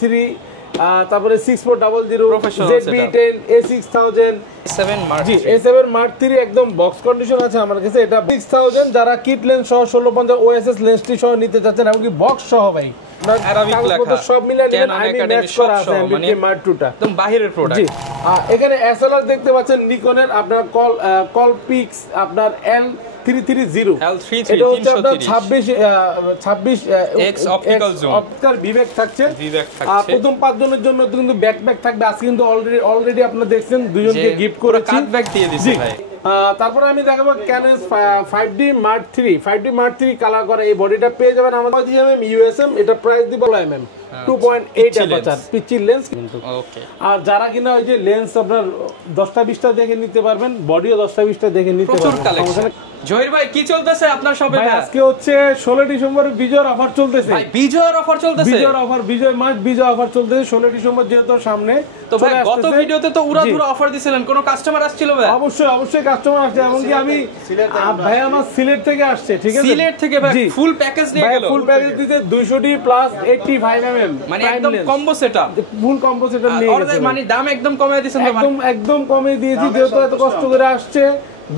3 তারপরে 6400 ZB10 A6000 A7 Mark 3 একদম box condition আছে আমার কাছে। এটা 6000 যারা কিট লেন্স সহ 1650 OSS লেন্সটি সহ নিতে চাচ্ছেন এবং কি বক্স সহ ভাই অ্যারাবিক লেখা সব মিলে নেবেন। আমি ম্যাচ করা আছে MBT Mark 2টা একদম বাহিরের প্রোডাক্ট। জি এখানে SLR দেখতে পাচ্ছেন নিকনের আপনার কলপিক্স আপনার L330 এটা হচ্ছে আপনার 26 X অপটিক্যাল জুম অপটিক্যাল বিবেক থাকছে। প্রথম 5 জনের জন্য কিন্তু ব্যাকপ্যাক থাকবে। আজকে কিন্তু অলরেডি আপনারা দেখছেন দুজনকে গিফট করেছি, কাট ব্যাক দিয়ে দিছি ভাই। তারপরে আমি দেখাবো Canon 5D Mark 3 কালার করা এই বডিটা পেয়ে যাবেন আমাদের USM। এটা প্রাইস দিব mm 2.8 অ্যাপারচার পিচি লেন্স কিন্তু। ওকে আর যারা কিনা ওই যে লেন্স আপনার 10টা 20টা দেখে নিতে পারবেন, বডিও 10টা 20টা দেখে নিতে পারবেন। জহির ভাই কি চলতেছে আপনার শপে? ভাই আজকে হচ্ছে 16 ডিসেম্বর বিজয়ের অফার চলতেছে। ভাই বিজয়ের অফার চলতেছে? বিজয়ের অফার, বিজয় মাস বিজয় অফার চলতেছে 16 ডিসেম্বর যেহেতু সামনে। তো ভাই গত ভিডিওতে তো উড়াধুরা অফার দিছিলেন, কোন কাস্টমার আসছিল ভাই? অবশ্যই কাস্টমার আসছে এবং কি আমি ভাই আমার সিলেট থেকে আসছে, ঠিক আছে? সিলেট থেকে ভাই ফুল প্যাকেজ নিয়ে গেল। ফুল প্যাকেজ দিতে 200D প্লাস 85 mm মানে একদম কম্বো সেটআপ, ফুল কম্বো সেটআপ নিয়ে গেছে। মানে দাম একদম কমিয়ে দিয়েছেন ভাই? একদম কমিয়ে দিয়েছি যেহেতু এত কষ্ট করে আসছে,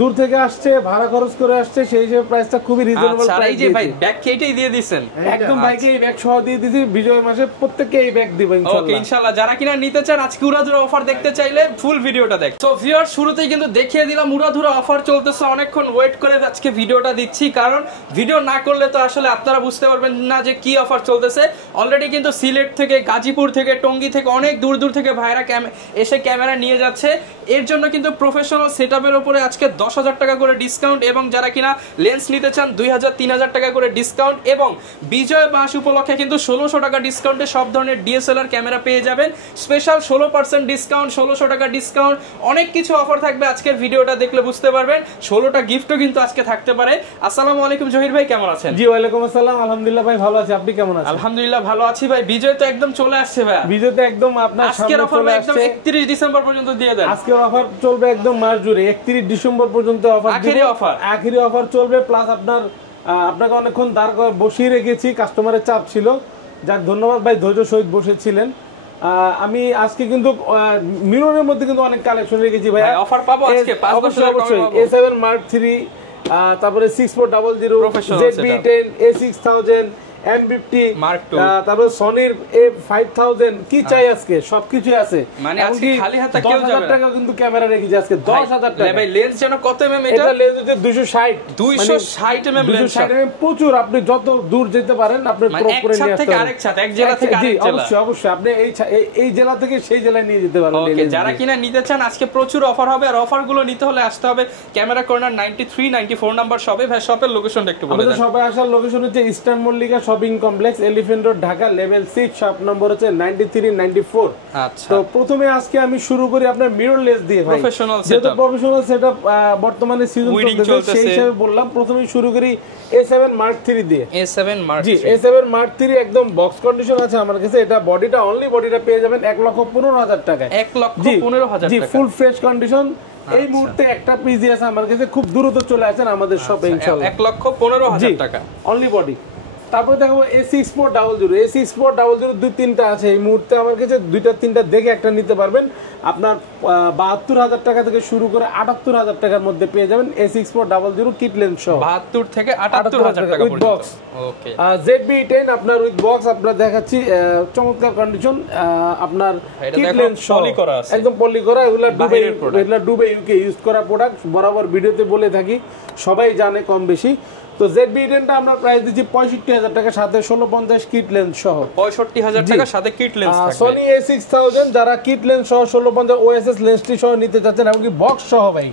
দূর থেকে আসছে, ভাড়া খরচ করে আসছে, সেই হিসেবে প্রাইসটা খুবই রিজনেবল। আচ্ছা এই যে ভাই ব্যাগ কেটেই দিয়ে দিবেন? একদম বাইকে এই ব্যাগ সহ দিয়ে দিয়েছি। বিজয় মাসে প্রত্যেককে এই ব্যাগ দিব ইনশাআল্লাহ। ওকে ইনশাআল্লাহ। যারা কিনা নিতে চান আজকে উড়াধুরা অফার দেখতে চাইলে ফুল ভিডিওটা দেখ। সো ভিউয়ার শুরুতেই কিন্তু দেখিয়ে দিলাম উড়াধুরা অফার চলতেছে। অনেকক্ষণ ওয়েট করে আজকে ভিডিওটা দিচ্ছি, কারণ ভিডিও না করলে তো আসলে আপনারা বুঝতে পারবেন না যে কি অফার চলতেছে। অলরেডি কিন্তু সিলেট থেকে, গাজীপুর থেকে, টঙ্গী থেকে অনেক দূর দূর থেকে ভাইরা এসে ক্যামেরা নিয়ে যাচ্ছে। এর জন্য কিন্তু প্রফেশনাল সেটআপের উপরে আজকে 10,000 টাকা করে ডিসকাউন্ট, এবং যারা কিনা লেন্স নিতে চান 2,000-3,000 টাকা করে ডিসকাউন্ট, এবং বিজয় মাস উপলক্ষে কিন্তু 1600 টাকা ডিসকাউন্টে সব ধরনের DSLR ক্যামেরা পেয়ে যাবেন। স্পেশাল 16% ডিসকাউন্ট, 1600 টাকা ডিসকাউন্ট, অনেক কিছু অফার থাকবে। আজকের ভিডিওটা দেখলে বুঝতে পারবেন। 16টা গিফটও কিন্তু আজকে থাকতে পারে। আসসালামু আলাইকুম জহির ভাই, কেমন আছেন? জি ওয়ালাইকুম আসসালাম, আলহামদুলিল্লাহ ভাই ভালো আছি। আপনি কেমন আছেন? আলহামদুলিল্লাহ ভালো আছি ভাই। বিজয় তো একদম চলে আসছে ভাই। বিজয় তো একদম আপনার আজকের অফার একদম 31 ডিসেম্বর পর্যন্ত দিয়ে দেন। আজকের অফার চলবে একদম মাস জুড়ে 31 ডিসেম্বর পর্যন্ত অফার, আখেরি অফার চলবে। প্লাস আপনাকে অনেকক্ষণ দাঁড় করে বসিয়ে রেখেছি, কাস্টমারের চাপ ছিল। যাক ধন্যবাদ ভাই, ধৈর্য সহিত বসেছিলেন। আমি আজকে কিন্তু মিররের মধ্যে কিন্তু অনেক কালেকশন রেখেছি ভাই। অফার পাবো আজকে 5 বছরের অবশ্যই। A7 Mark 3 তারপরে 6400 ZB10 A6000 M50 Mark 2 তারপর সনির A5000 কি চাই আজকে সবকিছু আছে। মানে আজকে খালি হাতে কেউ যাবে না। 10,000 টাকা কিন্তু ক্যামেরা রেখেছি আজকে 10,000 টাকা। ভাই লেন্স যেন কত mm এটা? এটা লেন্স হচ্ছে 260 mm লেন্স। 260 mm প্রচুর, আপনি যত দূর যেতে পারেন আপনি ক্রপ করে নিয়ে আসতে পারেন। আরেক সাথে এক জেলা থেকে আরেক জেলা। অবশ্যই আপনি এই জেলা থেকে সেই জেলায় নিয়ে যেতে পারেন। ওকে যারা কিনা নিতে চান আজকে প্রচুর অফার হবে। আর অফারগুলো নিতে হলে আসতে হবে ক্যামেরা কর্নার 93-94 নাম্বার শপে। ভাই শপের লোকেশনটা একটু বলে দেন। আমাদের শপে আসার লোকেশন হচ্ছে eastern Mallika shopping complex, elephant road, Dhaka, level 6, shop number হচ্ছে 93-94। আচ্ছা তো প্রথমে আজকে আমি শুরু করি আপনার মিররলেস দিয়ে ভাই। প্রফেশনাল সেটআপ বর্তমানে সিজন চলতেছে, সেই হিসেবে বললাম প্রথমে শুরু করি A7 Mark 3 দিয়ে। A7 Mark 3 জি A7 Mark 3 একদম বক্স কন্ডিশন আছে আমার কাছে। এটা বডিটা অনলি বডিটা পেয়ে যাবেন 1,15,000 টাকায়। 1,15,000 টাকা। জি ফুল ফ্রেশ কন্ডিশন। এই মুহূর্তে একটা পিজি আছে আমার কাছে, খুব দ্রুত চলে আসেন আমাদের শপে ইনশাআল্লাহ। 1,15,000 টাকা অনলি বডি। তারপরে দেখাবো A6400 2-3টা আছে এই মুহূর্তে আমার কাছে। 2-3টা দেখে একটা নিতে পারবেন। আপনার 72,000 টাকা থেকে শুরু করে 78,000 টাকার মধ্যে পেয়ে যাবেন A6400 কিট লেন্স সহ। 72 থেকে 78,000 টাকা উইথ বক্স। ওকে ZB10 আপনার উইথ বক্স আপনার দেখাচ্ছি, চমৎকার কন্ডিশন। আপনার কিট লেন্স সহ একদম পলি করা। এগুলা ডুবে ইউকে ইউজ করা প্রোডাক্ট, বরাবর ভিডিওতে বলে থাকি, সবাই জানে কম বেশি। তো ZB10 টা আমরা প্রাইস দিচ্ছি 65,000 টাকা, সাথে 1650 কিট লেন্স সহ। 65,000 টাকা সাথে কিট লেন্স থাকবে। সনি A6000 যারা কিট লেন্স সহ 1650 OSS লেন্সটি সহ নিতে চাচ্ছেন এবং কি বক্স সহ ভাই,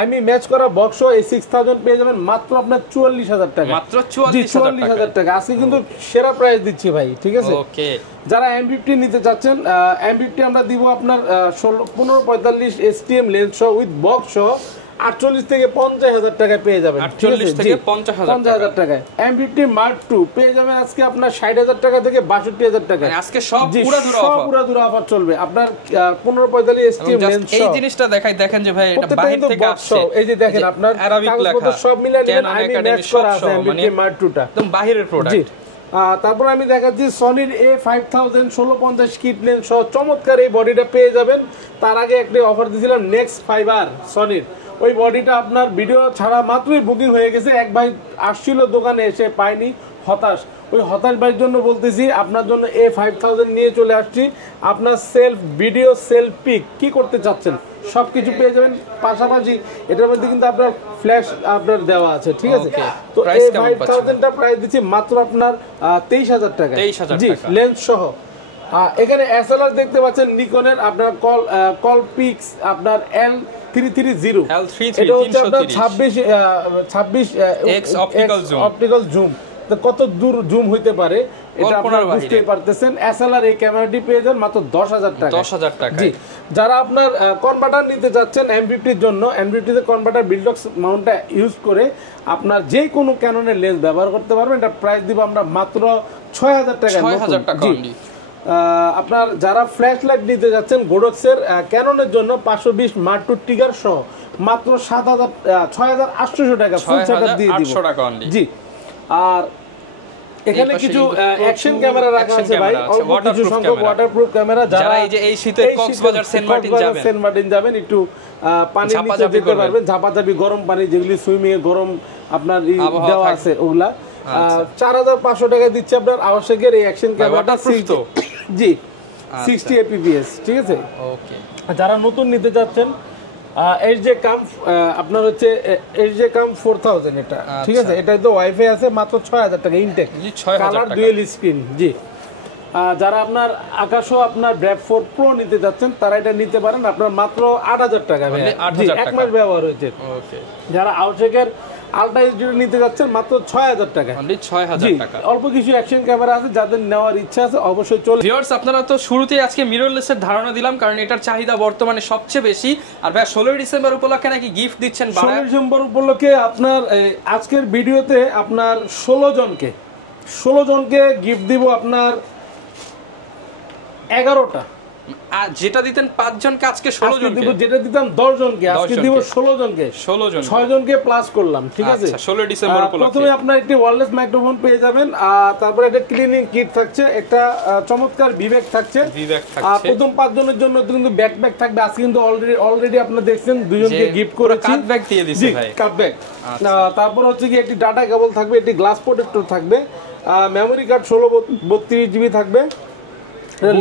আমি ম্যাচ করা বক্স A6000 পেয়ে যাবেন মাত্র আপনার 44,000 টাকা। মাত্র 44,000 টাকা। আজকে কিন্তু সেরা প্রাইস দিচ্ছি ভাই, ঠিক আছে? ওকে যারা M50 নিতে চাচ্ছেন, M50 আমরা দিব আপনার 1545 STM লেন্স সহ উইথ বক্স সহ 48 থেকে 50,000 টাকায় পেয়ে যাবেন। 48 থেকে 50,000 টাকায়। M50 Mark 2 পেয়ে যাবেন আজকে আপনার 60,000 টাকা থেকে 62,000 টাকা। মানে আজকে সব পুরো অফার চলবে। আপনার 1545 STM লেন্স সহ। এই জিনিসটা দেখেন যে ভাই এটা বাইরে থেকে আসছে। এই যে দেখেন আপনার অ্যারাবিক লেখা সব মিলে নেবেন। আমি ম্যাচ করা আছে M50 Mark 2টা একদম বাহিরের প্রোডাক্ট। তারপর আমি দেখাচ্ছি সনির A5000 1650 কিট লেন্স সহ চমৎকার এই বডিটা পেয়ে যাবেন। তার আগে একটা অফার দিয়েছিলাম নেক্সট 5R সনির, ওই বডিটা আপনার ভিডিও ছাড়া মাত্রই বুকিং হয়ে গেছে। এক ভাই আসছিল দোকানে, এসে পাইনি, হতাশ। ওই হতাশ ভাইয়ের জন্য বলতেছি, আপনার জন্য A5000 নিয়ে চলে আসছি। আপনার সেলফ ভিডিও, সেলফ পিক কি করতে চাচ্ছেন সবকিছু পেয়ে যাবেন। পাশাপাশি এটার মধ্যে কিন্তু আপনার ফ্ল্যাশ আপনার দেওয়া আছে, ঠিক আছে। তো A5000টা প্রাইস দিচ্ছি মাত্র আপনার 23000 টাকা, জি লেন্স সহ। এখানে এসএলআর দেখতে পাচ্ছেন নিকনের, আপনার কলপিক্স আপনার L330, এটা হচ্ছে আপনার 26 এক্স অপটিক্যাল জুম। কত দূর জুম হইতে পারে এটা আপনারা বুঝতে পারতেছেন। এসএলআর এই ক্যামেরাটি পেয়ে যান মাত্র 10000 টাকা, 10000 টাকা। জি, যারা আপনার কনভার্টার নিতে যাচ্ছেন M50 জন্য, M50 তে কনভার্টার বিল্ডক্স মাউন্টটা ইউজ করে আপনার যে কোনো ক্যাননের লেন্স ব্যবহার করতে পারবেন। এটা প্রাইস দিব আমরা মাত্র 6000 টাকা, 6000 টাকা অনলি। আপনার যারা ফ্ল্যাশ লাইট নিতে যাচ্ছেন গোডক্সের ক্যাননের জন্য 520 মার্ক টু ট্রিগার সহ মাত্র 6800 টাকা ফুল সেটআপ দিয়ে দিব, জি। আর এখানে কিছু অ্যাকশন ক্যামেরা রাখা আছে ভাই, অল্প কিছু সংখ্যক ওয়াটারপ্রুফ ক্যামেরা। যারা এই যে এই শীতে কক্সবাজার সেন্ট মার্টিন যাবেন একটু পানি নিচে যেতে পারবেন, ঝাপাঝাপি গরম পানি যেগুলি সুইমিং এ গরম আপনার দেওয়া আছে ওগুলা 4500 টাকা দিচ্ছে আপনার আবশ্যকের এই অ্যাকশন ক্যামেরাটা, জি 60 APS, ঠিক আছে। ওকে, যারা নতুন নিতে যাচ্ছেন HJ Cam আপনার হচ্ছে HJ Cam 4000, এটা ঠিক আছে। এটাই তো ওয়াইফাই আছে, মাত্র 6000 টাকা ইনটেক, কালার ডুয়েল স্ক্রিন, জি। যারা আপনার আকাশও আপনার ব্র্যাপ 4 প্রো নিতে যাচ্ছেন তারা এটা নিতে পারেন আপনার মাত্র 8000 টাকা, এক মাস ব্যবহার হয়েছে। যারা আউটশেকের আলট্রা এইচডি নিতে যাচ্ছেন মাত্র 6000 টাকা, অনলি 6000 টাকা। অল্প কিছু অ্যাকশন ক্যামেরা আছে, যাদের নেওয়ার ইচ্ছা আছে অবশ্যই চলে। ভিউয়ার্স, আপনারা তো শুরুতেই আজকে মিররলেসের ধারণা দিলাম, কারণ এটার চাহিদা বর্তমানে সবচেয়ে বেশি। আর ভাই 16 ডিসেম্বর উপলক্ষে নাকি গিফট দিচ্ছেন? 16 ডিসেম্বর উপলক্ষে আপনার আজকের ভিডিওতে আপনার 16 জনকে গিফট দিব আপনার 11টা। যেটা দিতেন 5 জনকে আজকে 16 জনকে দিব, যেটা দিতাম 10 জনকে আজকে দিব 16 জনকে, 6 জনকে প্লাস করলাম, ঠিক আছে। আচ্ছা, 16 ডিসেম্বর উপলক্ষে প্রথমে আপনারা একটি ওয়্যারলেস মাইক্রোফোন পেয়ে যাবেন, আর তারপরে একটা ক্লিনিং কিট থাকছে, একটা চমৎকার বিবেক থাকছে। আর প্রথম 5 জনের জন্য কিন্তু ব্যাকপ্যাক থাকবে। আজকে কিন্তু অলরেডি আপনারা দেখছেন দুজনকে গিফট করেছি, কাট ব্যাগ দিয়ে দিয়েছি ভাই, কাট ব্যাগ। তারপর হচ্ছে কি একটি ডাটা কেবল থাকবে, একটি গ্লাস প্রোটেক্টর থাকবে, মেমোরি কার্ড 1632 GB থাকবে,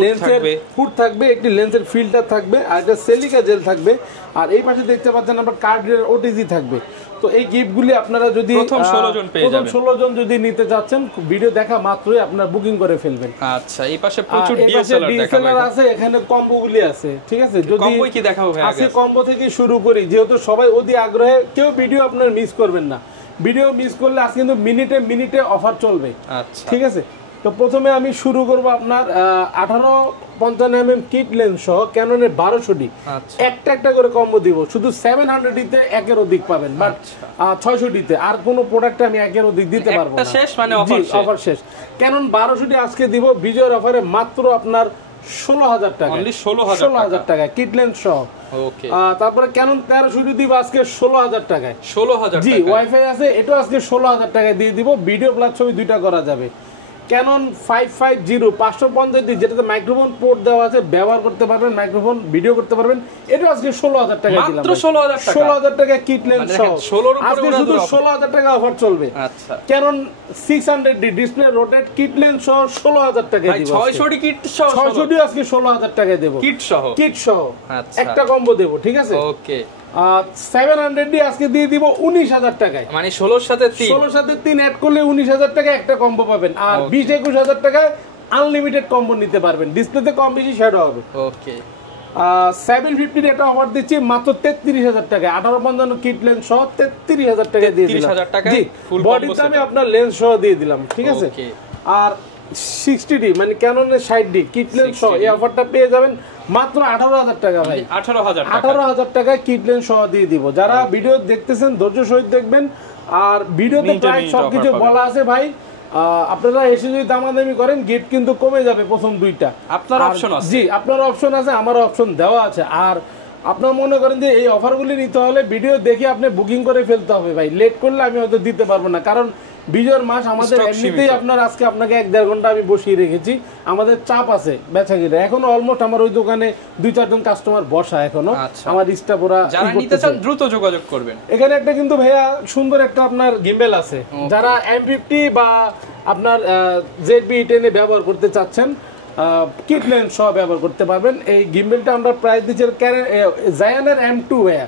লেন্সের ফুট থাকবে, একটি লেন্সের ফিল্টার থাকবে, আর একটা সিলিকা জেল থাকবে। আর এই পাশে দেখতে পাচ্ছেন আমরা কার্ড রিডার ওটিজি থাকবে। তো এই গিফটগুলি আপনারা যদি প্রথম 16 জন যদি নিতে যাচ্ছেন, ভিডিও দেখা মাত্রই আপনারা বুকিং করে ফেলবেন। আচ্ছা, এই পাশে প্রচুর ডিএসএলআর আছে, এখানে কম্বোগুলি আছে, ঠিক আছে। যদি কম্বো কি দেখাবো ভাই? আজকে কম্বো থেকে শুরু করি, যেহেতু সবাই অতি আগ্রহে, কেউ ভিডিও আপনারা মিস করবেন না। ভিডিও মিস করলে আজকে কিন্তু মিনিটে অফার চলবে, আচ্ছা ঠিক আছে। তো প্রথমে আমি শুরু করব আপনার 1850mm কিট লেন্স সহ ক্যাননের 1200D, একটা করে কম্বো দিব। শুধু 700D তে একের অধিক পাবেন, বাট 600D তে আর কোনো প্রোডাক্টে আমি একের অধিক দিতে পারবো না, শেষ মানে অফার শেষ। ক্যানন 1200D আজকে দিব বিজয়ের অফারে মাত্র আপনার 16000 টাকা, অনলি 16000 টাকা কিট লেন্স সহ। ওকে, তারপরে ক্যানন 1300D দিব আজকে 16000 টাকায়, 16000 জি। ওয়াইফাই আছে, এটা আজকে 16000 টাকায় দিয়ে দিব। ভিডিও প্লাস ছবি দুইটা করা যাবে। ক্যানন 550 550D, যেটাতে মাইক্রোফোন পোর্ট দেওয়া আছে, ব্যবহার করতে পারবেন, মাইক্রোফোন ভিডিও করতে পারবেন। এটা আজকে 16000 টাকা দিলাম, মাত্র 16000 টাকা কিট লেন্স সহ। 16 এর উপরে আজকে শুধু 16000 টাকা অফার চলবে। আচ্ছা, Canon 600D display rotate kit lens সহ 16000 টাকা দিব। 600D কিট সহ 600D আজকে 16000 টাকা দেব, কিট সহ। আচ্ছা, একটা কম্বো দেব, ঠিক আছে। ওকে, 700D আজকে দিয়ে দিব 19000 টাকায়, মানে 16 সাথে 3 অ্যাড করলে 19000 টাকায় একটা কম্বো পাবেন। আর 20-21000 টাকায় আনলিমিটেড কম্বো নিতে পারবেন, ডিসপ্লেতে কম বেশি শ্যাডো হবে। ওকে, 750 এটা অফার দিচ্ছি মাত্র 33000 টাকায়, 1850 কিট লেন্স সহ 33000 টাকায় দিয়ে দিলাম, 33000 টাকা ফুল বডিতে আমি আপনার লেন্স সহ দিয়ে দিলাম, ঠিক আছে। আর 60D মানে ক্যাননের 60D কিট লেন্স সহ এই অফারটা পেয়ে যাবেন মাত্র 18000 টাকা ভাই, 18000 টাকায় কিট লেন্স সহ দিয়ে দিব। যারা ভিডিও দেখতেছেন ধৈর্য সহিত দেখবেন, আর ভিডিওতে প্রায় সবকিছু বলা আছে ভাই। আপনারা এসে যদি দামাদামি করেন গিফট কিন্তু কমে যাবে প্রথম দুইটা, আপনার অপশন আছে, জি আপনার অপশন আছে, আমার অপশন দেওয়া আছে। আর আপনার মনে করেন যে এই অফারগুলি নিতে হলে ভিডিও দেখে আপনি বুকিং করে ফেলতে হবে ভাই, লেট করলে আমি হয়তো দিতে পারবো না, কারণ বিজয়ের মাস আমাদের এমনিতেই আপনার আজকে আপনাকে 1-1.5 ঘন্টা আমি বসিয়ে রেখেছি, আমাদের চাপ আছে বেচাকেনা। এখনো অলমোস্ট আমার ওই দোকানে 2-4 জন কাস্টমার বসা এখনো, আমার স্টাফ ওরা যারা নিতে চান দ্রুত যোগাযোগ করবেন। এখানে একটা কিন্তু ভাইয়া সুন্দর একটা আপনার গিম্বেল আছে, যারা M50 বা আপনার ZB-10 এ ব্যবহার করতে চাচ্ছেন, কিট লেন্স সহ ব্যবহার করতে পারবেন। এই গিম্বেলটা আমরা প্রাইস দিচ্ছি জায়ানের M2 ভাইয়া,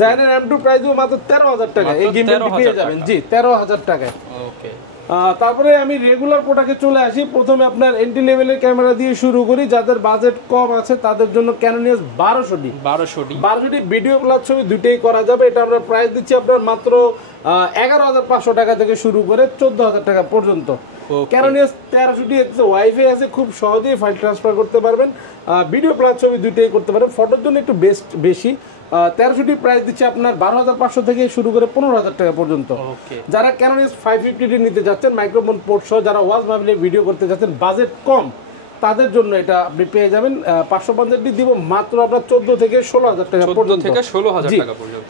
জায়ানের M2 প্রাইস দিব মাত্র 13,000 টাকা। এই গিম্বেলটি পেয়ে যাবেন জি 13,000 টাকায়। ওকে, তারপরে আমি রেগুলার প্রোডাক্টে চলে আসি। প্রথমে আপনার এন্ট্রি লেভেলের ক্যামেরা দিয়ে শুরু করি। যাদের বাজেট কম আছে তাদের জন্য Canon EOS 1200D video plus ছবি দুটেই করা যাবে। এটা আমরা প্রাইস দিচ্ছি আপনার মাত্র 11,500 টাকা থেকে শুরু করে 14,000 টাকা পর্যন্ত। Canon EOS 1300D ওয়াইফাই আছে, খুব সহজেই ফাইল ট্রান্সফার করতে পারবেন, ভিডিও প্লাস ছবি দুটেই করতে পারবেন। ফটোর জন্য একটু বেশি 1300D প্রাইস দিচ্ছে আপনার 12,500 থেকে শুরু করে 15,000 টাকা পর্যন্ত। যারা Canon EOS 550D নিতে যাচ্ছেন মাইক্রোফোন পোর্ট সহ, যারা ওয়াজ মাহফিলে ভিডিও করতে যাচ্ছেন, বাজেট কম, তাদের জন্য এটা আপনি পেয়ে যাবেন 550D দিব মাত্র আপনার 14 থেকে 16,000 টাকা পর্যন্ত।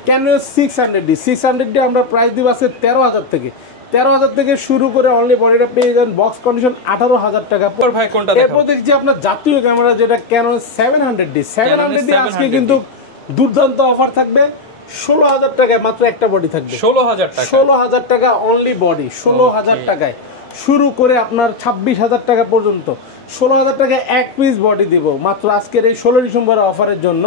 Canon EOS 600D আমরা প্রাইস দিব আছে 13,000 থেকে। 13,000 থেকে শুরু করে অনলি বডিটা পেয়ে যান বক্স কন্ডিশন 18,000 টাকা। ভাই কোনটা এরপর দেখছি আপনার জাতীয় ক্যামেরা যেটা Canon 700D আজকে কিন্তু দুর্দান্ত অফার থাকবে 16,000 টাকায়, মাত্র একটা বডি থাকবে 16,000 টাকা অনলি বডি, 16,000 টাকায় শুরু করে আপনার 26,000 টাকা পর্যন্ত। 16,000 টাকায় এক পিস বডি দিব মাত্র আজকের এই 16 ডিসেম্বর অফারের জন্য,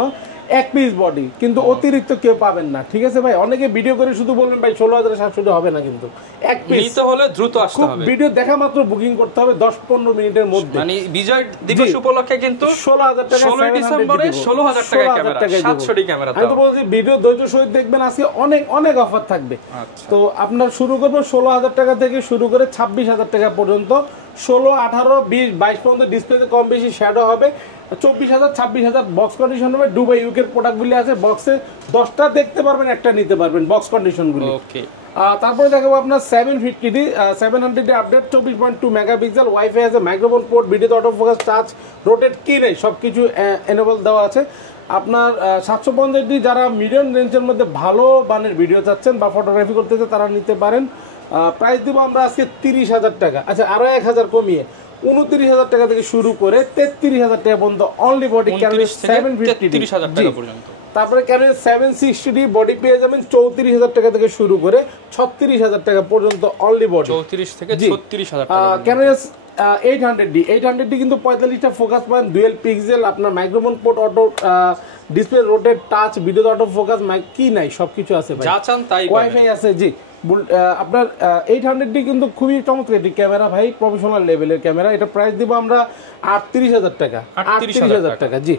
এক পিস বডি, কিন্তু অতিরিক্ত কেউ পাবেন না। ঠিক আছে ভাই, অনেকে ভিডিও করে শুধু বলবেন ভাই 16,700 হবে না, কিন্তু এক পিস নিতে হলে দ্রুত আসতে হবে। ভিডিও দেখা মাত্র বুকিং করতে হবে 10-15 মিনিটের মধ্যে। মানে বিজয় দিবস উপলক্ষে কিন্তু 16,000 টাকা 16 ডিসেম্বরে 16,000 টাকা ক্যামেরা 700D ক্যামেরা। আমি তো বলছি ভিডিও ধৈর্য সহিত দেখবেন, আজকে অনেক অনেক অফার থাকবে। তো আপনার শুরু করব 16,000 টাকা থেকে শুরু করে 26,000 টাকা পর্যন্ত। 16, 18, 20, 22 পর্যন্ত ডিসপ্লেতে কম বেশি শ্যাডো হবে। 24,000, 26,000 বক্স কন্ডিশন হবে। দুবাই ইউকের প্রোডাক্টগুলি আছে, বক্সে 10টা দেখতে পারবেন, একটা নিতে পারবেন বক্স কন্ডিশনগুলি। ওকে, তারপরে দেখাবো আপনার 750D আপডেট 24.2 মেগাপিক্সেল, ওয়াইফাই আছে, মাইক্রোফোন পোর্ট, ভিডিওতে অটো ফোকাস, টাচ, রোটেট কি নেই, সবকিছু এনেবল দেওয়া আছে। আপনার 750D যারা মিডিয়াম রেঞ্জের মধ্যে ভালো মানের ভিডিও চাচ্ছেন বা ফটোগ্রাফি করতে চান তারা নিতে পারেন। প্রাইস দিব আমরা আজকে 30,000 টাকা, আচ্ছা আরো 1,000 কমিয়ে 29,000 টাকা থেকে শুরু করে 33,000 টাকা পর্যন্ত অনলি বডি Canon 750D পর্যন্ত। তারপরে Canon 760D বডি পেয়ে যাবেন 34,000 টাকা থেকে শুরু করে 36,000 টাকা পর্যন্ত অনলি বডি, 34 থেকে 36,000 টাকা। Canon 800D কিন্তু 45টা ফোকাস পয়েন্ট, ডুয়েল পিক্সেল, আপনার microphone port, auto display, rotate, touch, video auto focus, কি নাই সবকিছু আছে ভাই, যা চান তাই, ওয়াইফাই আছে। জি, আপনার 800D কিন্তু খুবই চমৎকার একটি ক্যামেরা ভাই, প্রফেশনাল লেভেলের ক্যামেরা। এটা প্রাইস দিব আমরা 38,000 টাকা, 38,000 টাকা। জি,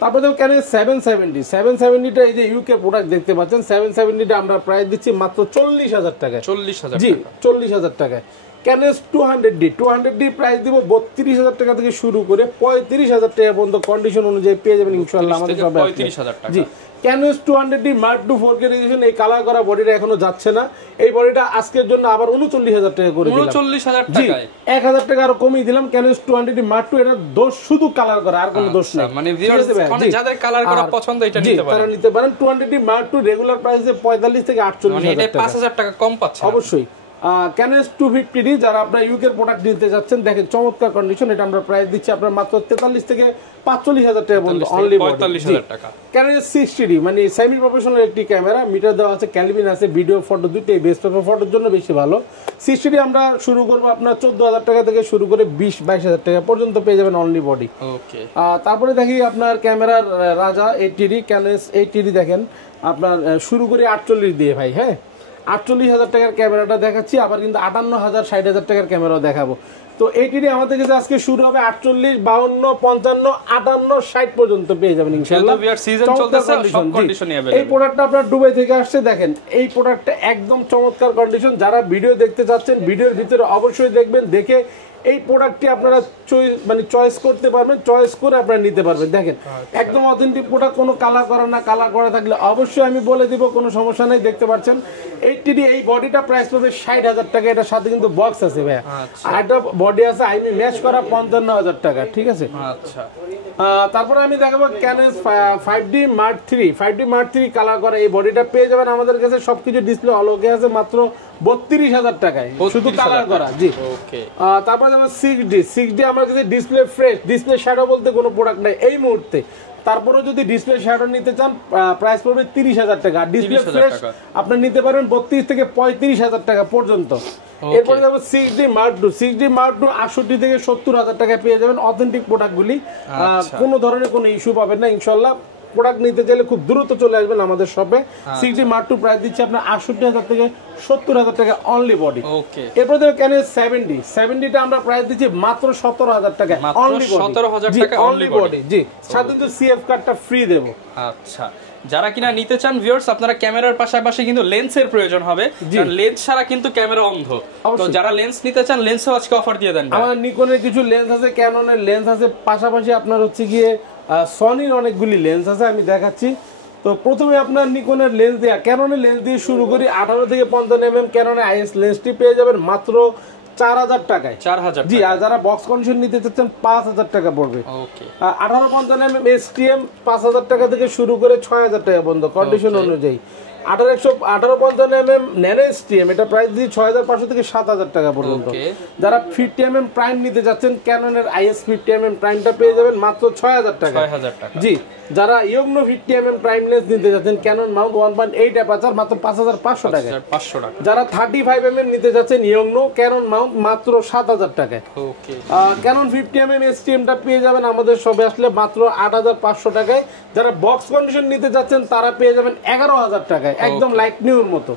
তারপরে দেখো Canon 770টা, এই যে ইউকে প্রোডাক্ট দেখতে পাচ্ছেন, 770টা আমরা প্রাইস দিচ্ছি মাত্র 40,000 টাকায়। 40,000, জি 40,000 টাকায়। Canon 200D প্রাইস দিব 32,000 টাকা থেকে শুরু করে 35,000 টাকা পর্যন্ত, কন্ডিশন অনুযায়ী পেয়ে যাবেন ইনশাআল্লাহ আমাদের সব। 35,000 টাকা। জি, Canon 200D Mark II 4K resolution, এই কালার করা বডিটা এখনো যাচ্ছে না, এই বডিটা আজকের জন্য আবার 39,000 টাকা করে দিলাম। 39,000 টাকায় 1,000 টাকা আরো কমিয়ে দিলাম। Canon 200D Mark II, এটা দোষ শুধু কালার করা, আর কোনো দোষ নাই। মানে ভিউয়ার্স মানে যাদের কালার করা পছন্দ এটা নিতে পারেন, তারা নিতে পারেন। 200D Mark II regular price 45 থেকে 48,000 টাকা, 5,000 টাকা কম পাচ্ছেন অবশ্যই। Canon 250D যারা আপনার ইউকের প্রোডাক্ট নিতে যাচ্ছেন, দেখেন চমৎকার কন্ডিশন, এটা আমরা প্রাইস দিচ্ছি আপনার মাত্র 43 থেকে 45,000 টাকা পর্যন্ত অনলি 45,000 টাকা। Canon 60D মানে সেমি প্রফেশনাল একটি ক্যামেরা, মিটার দেওয়া আছে, ক্যালভিন আছে, ভিডিও ফটো দুটোই বেস্ট হবে, ফটোর জন্য বেশি ভালো। 60D আমরা শুরু করব আপনার 14,000 টাকা থেকে শুরু করে 20-22,000 টাকা পর্যন্ত পেয়ে যাবেন অনলি বডি। ওকে, তারপরে দেখি আপনার ক্যামেরার রাজা 80D, Canon 80D দেখেন আপনার শুরু করে 48 দিয়ে ভাই, হ্যাঁ 48,000 টাকার ক্যামেরাটা দেখাচ্ছি, আবার কিন্তু 58,000, 60,000 টাকার ক্যামেরাও দেখাবো। তো 80D আমাদের কাছে আজকে শুরু হবে 48, 52, 55, 58, 60 পর্যন্ত পেয়ে যাবেন ইনশাআল্লাহ। এই প্রোডাক্টটা আপনার দুবাই থেকে আসছে, দেখেন এই প্রোডাক্টটা একদম চমৎকার কন্ডিশন। যারা ভিডিও দেখতে চাচ্ছেন ভিডিওর ভিতরে অবশ্যই দেখবেন, দেখে এই প্রোডাক্টটি আপনারা চয়েস করতে পারবেন, চয়েস করে আপনারা নিতে পারবেন। দেখেন একদম অথেন্টিক প্রোডাক্ট, কোনো কালার করা না, কালার করা থাকলে অবশ্যই আমি বলে দিব, কোনো সমস্যা নেই। দেখতে পাচ্ছেন 80D এই বডিটা প্রাইস পাবে 60,000 টাকা, এটার সাথে কিন্তু বক্স আছে ভাইয়া, আর একটা বডি আছে আইমি ম্যাচ করা 55,000 টাকা, ঠিক আছে। আচ্ছা, তারপরে আমি দেখাবো Canon 5D Mark III colour করা, এই বডিটা পেয়ে যাবেন আমাদের কাছে, সবকিছু ডিসপ্লে অলগে আছে, মাত্র 32,000 টাকায় শুধু কালার করা। জি ওকে। তারপরে যেমন 6D আমার কাছে ডিসপ্লে ফ্রেশ, ডিসপ্লে শ্যাডো বলতে কোনো প্রোডাক্ট নাই এই মুহূর্তে। তারপরে যদি ডিসপ্লে শ্যাডো নিতে চান প্রাইস পড়বে 30,000 টাকা। ডিসপ্লে ফ্রেশ আপনি নিতে পারবেন 32 থেকে 35,000 টাকা পর্যন্ত। এরপরে যেমন 6D Mark II 68 থেকে 70,000 টাকায় পেয়ে যাবেন অথেন্টিক প্রোডাক্টগুলি। কোনো ধরনের কোনো ইস্যু পাবেন না ইনশাল্লাহ। প্রোডাক্ট নিতে চাইলে খুব দ্রুত চলে আসবেন আমাদের শপে। 6D Mark II প্রাইস দিচ্ছে আপনার 68,000 থেকে 70,000 টাকা অনলি বডি। এরপর দেখো ক্যানন 70টা আমরা প্রাইস দিচ্ছি মাত্র 17,000 টাকা অনলি বডি। 17,000 টাকা অনলি বডি। জি সাথে কিন্তু সিএফ কার্ডটা ফ্রি দেব। আচ্ছা, যারা কিনা নিতে চান ভিউয়ার্স, আপনারা ক্যামেরার পাশাপাশি কিন্তু লেন্সের প্রয়োজন হবে, কারণ লেন্স ছাড়া কিন্তু ক্যামেরা অন্ধ। তো যারা লেন্স নিতে চান লেন্সও আজকে অফার দিয়ে দেন। আমাদের নিকনের কিছু লেন্স আছে, ক্যাননের লেন্স আছে, পাশাপাশি আপনার হচ্ছে গিয়ে সনির অনেকগুলি লেন্স আছে আমি দেখাচ্ছি। তো প্রথমে আপনার নিকনের লেন্স দিয়ে ক্যাননের লেন্স দিয়ে শুরু করি। 18 থেকে 55 mm ক্যাননের আইএস লেন্সটি পেয়ে যাবেন মাত্র 4,000 টাকায়। 4,000 জি। আর যারা বক্স কন্ডিশন নিতে চাচ্ছেন 5,000 টাকা পড়বে। ওকে। 18-55 mm STM 5,000 টাকা থেকে শুরু করে 6,000 টাকা পর্যন্ত কন্ডিশন অনুযায়ী। 18-55 mm ন্যানো STM এটা প্রাইস দিয়ে 6,500 থেকে 7,000 টাকা পর্যন্ত। যারা 50 mm প্রাইম নিতে যাচ্ছেন ক্যাননের আইএস 50 mm প্রাইমটা পেয়ে যাবেন মাত্র 6,000 টাকা। জি। যারা ইয়োগনো 50 mm প্রাইম লেন্স নিতে যাচ্ছেন ক্যানন মাউন্ট 1.8 অ্যাপারচার মাত্র 5,500 টাকা। যারা 35 mm নিতে যাচ্ছেন ইয়োগনো ক্যানন মাউন্ট মাত্র 7,000 টাকায়। ওকে। ক্যানন 50 mm STM টা পেয়ে যাবেন আমাদের শপে আসলে মাত্র 8,500 টাকায়। যারা বক্স কন্ডিশন নিতে যাচ্ছেন তারা পেয়ে যাবেন 11,000 টাকায় একদম লাইট নিউর মতো।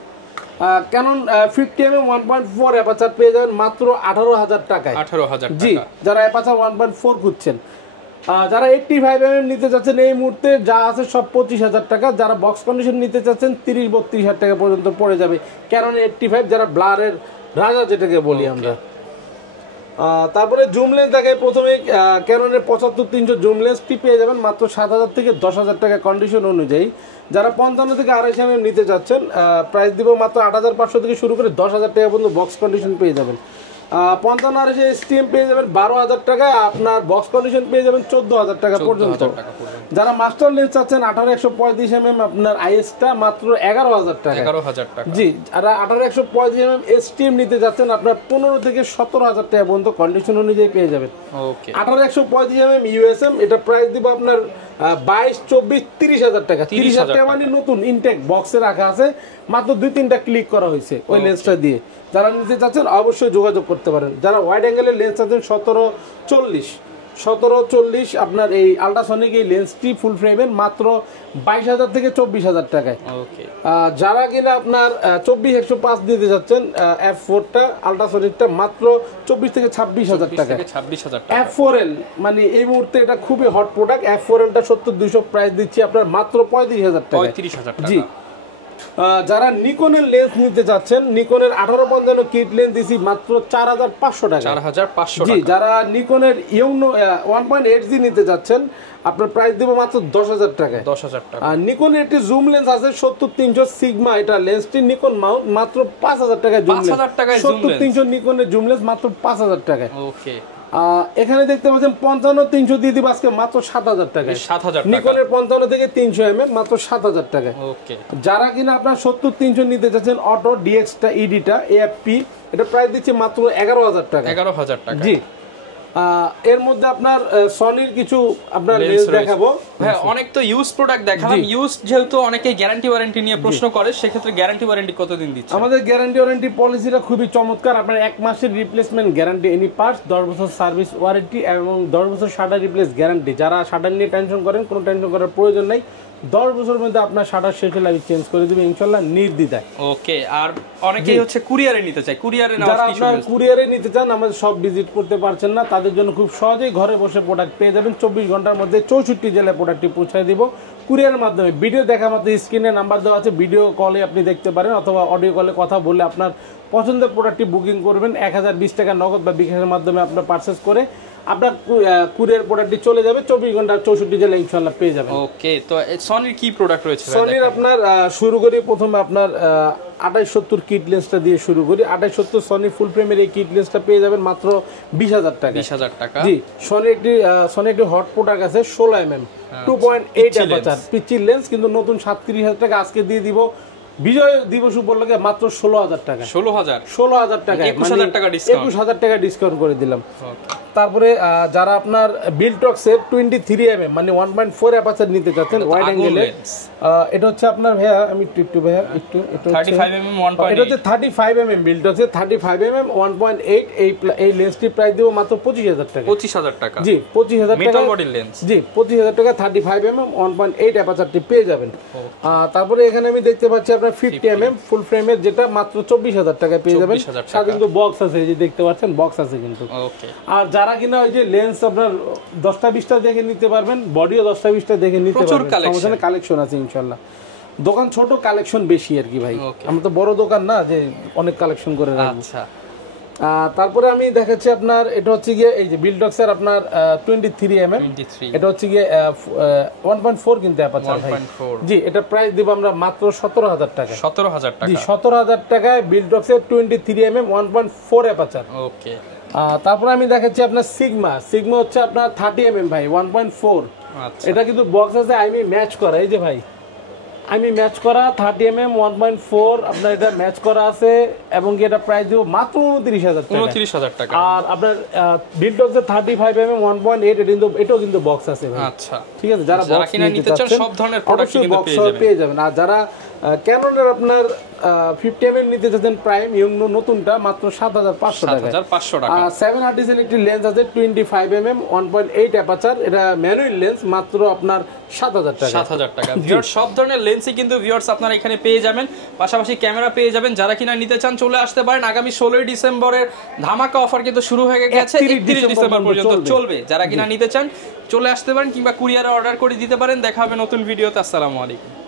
ক্যানন 50 mm 1.4 অ্যাপারচার পেয়ে যাবেন মাত্র 18,000 টাকায়। 18,000 টাকা। জি। যারা অ্যাপারচার 1.4 খুঁজছেন। যারা 85 mm নিতে চাচ্ছেন এই মুহূর্তে যা আছে সব 25,000 টাকা। যারা বক্স কন্ডিশন নিতে চাচ্ছেন 30-32,000 টাকা পর্যন্ত পড়ে যাবে ক্যানন 85, যারা ব্লারের রাজা যেটাকে বলি আমরা। তারপরে জুম লেন্স দেখায় প্রথমে ক্যাননের 75-300 জুম লেন্সটি পেয়ে যাবেন মাত্র 7,000 থেকে 10,000 টাকা কন্ডিশন অনুযায়ী। যারা 55 থেকে 250 mm নিতে চাচ্ছেন প্রাইস দিব মাত্র 8,500 থেকে শুরু করে 10,000 টাকা পর্যন্ত বক্স কন্ডিশন পেয়ে যাবেন। 55 STM পেয়ে যাবেন 12,000 টাকা। আপনার বক্স কন্ডিশন পেয়ে যাবেন 14,000 টাকা পর্যন্ত। যারা মাস্টার লেন্স চাচ্ছেন 18-135 mm আপনার আইএসটা মাত্র 11,000 টাকা। 11,000 টাকা। জি। আর 18-135 mm STM নিতে যাচ্ছেন আপনার 15 থেকে 17,000 টাকা পর্যন্ত কন্ডিশন অনুযায়ী পেয়ে যাবেন। ওকে। 18-135 mm USM এটা প্রাইস দিব আপনার 22-24-30,000 টাকা। 30,000 টাকা মানে নতুন ইনটেক বক্সে রাখা আছে, মাত্র 2-3টা ক্লিক করা হয়েছে ওই লেন্সটা দিয়ে। যারা নিতে চাচ্ছেন অবশ্যই যোগাযোগ করতে পারেন। যারা ওয়াইড অ্যাঙ্গেলের লেন্স চাচ্ছেন 17-40 আপনার এই আল্ট্রাসনিক এই লেন্সটি ফুল ফ্রেমের মাত্র 22,000 থেকে 24,000 টাকায়। যারা কিনা আপনার 24-105 দিতে যাচ্ছেন F4টা আল্ট্রাসনিকটা মাত্র 24 থেকে 26,000 টাকা। F4L মানে এই মুহূর্তে এটা খুবই হট প্রোডাক্ট। F4Lটা 70-200 প্রাইস দিচ্ছি আপনার মাত্র 35,000 টাকা। জি। যারা নিকনের লেন্স নিতে চাচ্ছেন নিকনের 18-55 কিট লেন্স দিছি মাত্র 4,500 টাকা। 4,500 জি। যারা নিকনের ইয়োনো 1.8G নিতে যাচ্ছেন আপনার প্রাইস দেব মাত্র 10,000 টাকায়। 10,000 টাকা। আর নিকনের একটি জুম লেন্স আছে 70-300 সিগমা এটা লেন্সটি নিকন মাউন্ট মাত্র 5,000 টাকায় জুম লেন্স। 5,000 টাকায় জুম লেন্স 70-300 নিকনের জুম লেন্স মাত্র 5,000 টাকায়। ওকে। এখানে দেখতে পাচ্ছেন 55-300 দিয়ে দিব আজকে মাত্র 7,000 টাকায়। 7,000 নিকনের 55 থেকে 300 mm মাত্র 7,000 টাকায়। ওকে। যারা কিনা আপনার 70-300 নিতে চাচ্ছেন অটো ডিএক্সটা ইডিটা এএফপি এটা প্রাইস দিচ্ছে মাত্র 11,000 টাকা। 11,000 টাকা। জি। এর মধ্যে আপনার সনির কিছু আপনার লেন্স দেখাবো। হ্যাঁ, অনেক তো ইউজ প্রোডাক্ট দেখালাম। ইউজ যেহেতু অনেকে গ্যারান্টি ওয়ারেন্টি নিয়ে প্রশ্ন করে, সেক্ষেত্রে গ্যারান্টি ওয়ারেন্টি কতদিন দিচ্ছে? আমাদের গ্যারান্টি ওয়ারেন্টি পলিসিটা খুবই চমৎকার। আপনার 1 মাসের রিপ্লেসমেন্ট গ্যারান্টি এনি পার্টস, 10 বছর সার্ভিস ওয়ারেন্টি এবং 10 বছর শাটার রিপ্লেস গ্যারান্টি। যারা শাটার নিয়ে টেনশন করেন কোনো টেনশন করার প্রয়োজন নাই। 10 বছরের মধ্যে আপনার শাটার শেষ হলে আমি চেঞ্জ করে দেব ইনশাআল্লাহ নির্দ্বিধায়। ওকে। আর অনেকেই হচ্ছে কুরিয়ারে নিতে চায়, কুরিয়ারে নাও যারা আপনারা কুরিয়ারে নিতে চান আমাদের সব ভিজিট করতে পারছেন না তাদের জন্য খুব সহজেই ঘরে বসে প্রোডাক্ট পেয়ে যাবেন। 24 ঘন্টার মধ্যে 64 জেলায় প্রোডাক্টটি পৌঁছায় দিব কুরিয়ারের মাধ্যমে। ভিডিও দেখা মাত্র স্ক্রিনে নাম্বার দেওয়া আছে, ভিডিও কলে আপনি দেখতে পারেন অথবা অডিও কলে কথা বলে আপনার পছন্দের প্রোডাক্টটি বুকিং করবেন। 1,020 টাকা নগদ বা বিকাশের মাধ্যমে আপনার পারচেজ করে আপনার কুরিয়ার প্রোডাক্টটি চলে যাবে 24 ঘন্টা 64 জেলায় ইনশাআল্লাহ পেয়ে যাবেন। ওকে। তো সনির কি প্রোডাক্ট রয়েছে? সনির আপনার শুরু করি প্রথমে আপনার 2870 কিট লেন্সটা দিয়ে শুরু করি। 2870 সনি ফুল ফ্রেমের এই কিট লেন্সটা পেয়ে যাবেন মাত্র 20,000 টাকা। 20,000 টাকা। জি। সনি একটি হট প্রোডাক্ট আছে 16 mm 2.8 অ্যাপারচার পিচি লেন্স কিন্তু নতুন 37,000 টাকা আজকে দিয়ে দিব বিজয় দিবস উপলক্ষে মাত্র 16,000 টাকা। 16,000 টাকা, 21,000 টাকা ডিসকাউন্ট, 21,000 টাকা ডিসকাউন্ট করে দিলাম। তারপরে যারা আপনার বিলটক্সের 23mm মানে 1.4 অ্যাপারচার নিতে চাচ্ছেন ওয়াইড অ্যাঙ্গেলে, এটা হচ্ছে আপনার ভাইয়া আমি একটু ভাইয়া একটু এটা 35mm 1.8, এটা হচ্ছে 35mm বিলটক্সের 35mm 1.8, এই লেন্সটি প্রাইস দেব মাত্র 25,000 টাকা। 25,000 টাকা, জি 25,000 টাকা মেটাল বডি লেন্স, জি 25,000 টাকা 35mm 1.8 অ্যাপারচারটি পেয়ে যাবেন। তারপরে এখানে আমি দেখতে পাচ্ছি আপনার 50mm ফুল ফ্রেমের, যেটা মাত্র 24,000 টাকায় পেয়ে যাবেন। সাথে কিন্তু বক্স আছে, এই যে দেখতে পাচ্ছেন বক্স আছে কিন্তু। ওকে, আর যারা কিনা ওই যে লেন্স আপনার 10টা 20টা দেখে নিতে পারবেন, বডিও 10টা 20টা দেখে নিতে পারবেন, সমস্যা কালেকশন আছে ইনশাআল্লাহ। দোকান ছোট, কালেকশন বেশি আর কি ভাই, আমরা তো বড় দোকান না যে অনেক কালেকশন করে রাখবো। আচ্ছা, তারপরে আমি দেখাচ্ছি আপনার, এটা হচ্ছে গিয়ে এই যে বিলটক্সের আপনার 23mm, এটা হচ্ছে গিয়ে 1.4 কিন্তু অ্যাপারচার ভাই। জি, এটা প্রাইস দিব আমরা মাত্র 17,000 টাকা। 17,000 টাকা, জি 17,000 টাকায় বিলটক্সের 23mm 1.4 অ্যাপারচার। ওকে, তারপরে আমি দেখাচ্ছি আপনার সিগমা হচ্ছে আপনার 30mm ভাই 1.4। এটা কিন্তু বক্স আছে আমি ম্যাচ করা, এই যে ভাই আমি ম্যাচ করা 30mm 1.4 আপনার এটা ম্যাচ করা আছে, এবং এটা প্রাইস দিব মাত্র 29,000 টাকা। আর আপনার বিলটক্সের 35mm 1.8 এটাও কিন্তু বক্স আছে ভাই। আচ্ছা, ঠিক আছে, যারা বক্স নিতে চাচ্ছেন সব ধরনের প্রোডাক্ট কিন্তু পেয়ে যাবেন। আর যারা ক্যাননের আপনার 50mm নিতে চাচ্ছেন প্রাইম ইয়ং নতুনটা মাত্র 7,500 টাকা। 7,500 টাকা। 7 আর্টিসেল একটি লেন্স আছে 25mm 1.8 অ্যাপারচার, এটা ম্যানুয়াল লেন্স, মাত্র আপনার 7,000 টাকা। 7,000 টাকা। ভিউয়ার্স, সব ধরনের লেন্সই কিন্তু ভিউয়ার্স আপনারা এখানে পেয়ে যাবেন, পাশাপাশি ক্যামেরা পেয়ে যাবেন। যারা কিনা নিতে চান চলে আসতে পারেন। আগামী 16 ডিসেম্বরের ধামাকা অফার কিন্তু শুরু হয়ে গেছে, 31 ডিসেম্বর পর্যন্ত চলবে। যারা কিনা নিতে চান চলে আসতে পারেন, কিংবা কুরিয়ারে অর্ডার করে দিতে পারেন। দেখা হবে নতুন ভিডিওতে। আসসালামু আলাইকুম।